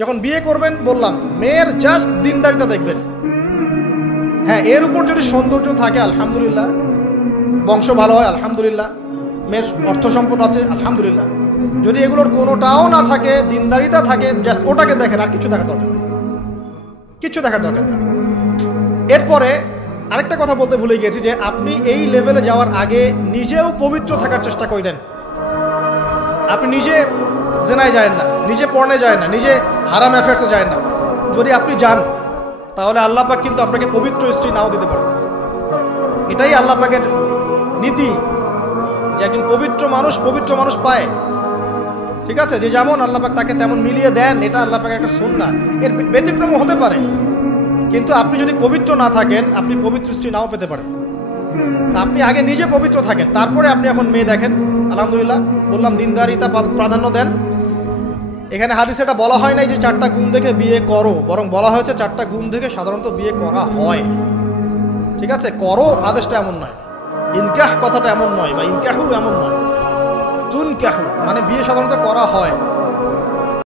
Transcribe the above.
যখন বিয়ে করবেন বললাম মেয়ের জাস্ট দিনদারিতা দেখবেন। হ্যাঁ, এর উপর যদি সৌন্দর্য থাকে আলহামদুলিল্লাহ, বংশ ভালো হয় আলহামদুলিল্লাহ, মেয়ের অর্থ সম্পদ আছে আলহামদুলিল্লাহ। যদি এগুলোর কোনোটাও না থাকে, দিনদারিতা থাকে, জাস্ট ওটাকে দেখেন, আর কিছু দেখার দরকার, কিছু দেখার দরকার। এরপরে আরেকটা কথা বলতে ভুলে গিয়েছি যে আপনি এই লেভেলে যাওয়ার আগে নিজেও পবিত্র থাকার চেষ্টা করেন। আপনি নিজে জেনায় যায় না, নিজে পর্নে যায় না, নিজে হারাম অ্যাফেয়ার্সে যায় না। যদি আপনি যান তাহলে আল্লাহ পাক কিন্তু আপনাকে পবিত্র স্ত্রী নাও দিতে পারেন। এটাই আল্লাহ পাকের নীতি যে একজন পবিত্র মানুষ পায়। ঠিক আছে, যে যেমন আল্লাহ পাক তাকে তেমন মিলিয়ে দেন, এটা আল্লাহ পাকের একটা সুন্নাহ। এর ব্যতিক্রম হতে পারে, কিন্তু আপনি যদি পবিত্র না থাকেন আপনি পবিত্র স্ত্রী নাও পেতে পারেন। তা আপনি আগে নিজে পবিত্র থাকেন, তারপরে আপনি এখন মেয়ে দেখেন। আলহামদুলিল্লাহ, বললাম দিনদারিতা প্রাধান্য দেন। এখানে হাদিসে এটা বলা হয় নাই যে 4টা গুণ দেখে বিয়ে করো, বরং বলা হয়েছে 4টা গুণ দেখে সাধারণত বিয়ে করা হয়। ঠিক আছে, করো আদেশটা এমন নয়, ইনকাহ কথাটা এমন নয়, বা ইনকাহু এমন নয়, তুনকাহু মানে বিয়ে সাধারণত করা হয়।